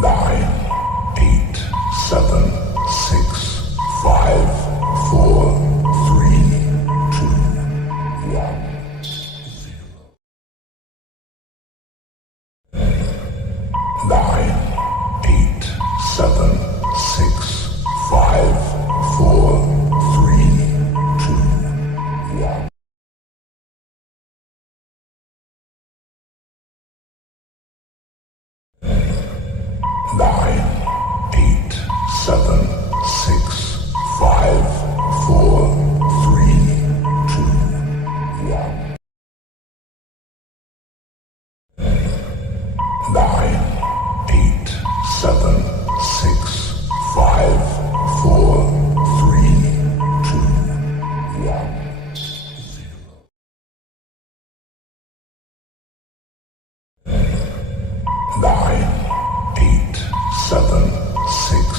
nine, eight, seven, six, five, four, three, two, one, zero. Nine, eight, seven, six, five, four, three, two, one. Nine, eight, seven, six, five, four, three, two, one. Nine, eight, seven, six, five, four, three, two, one, zero. Nine, eight, seven, six.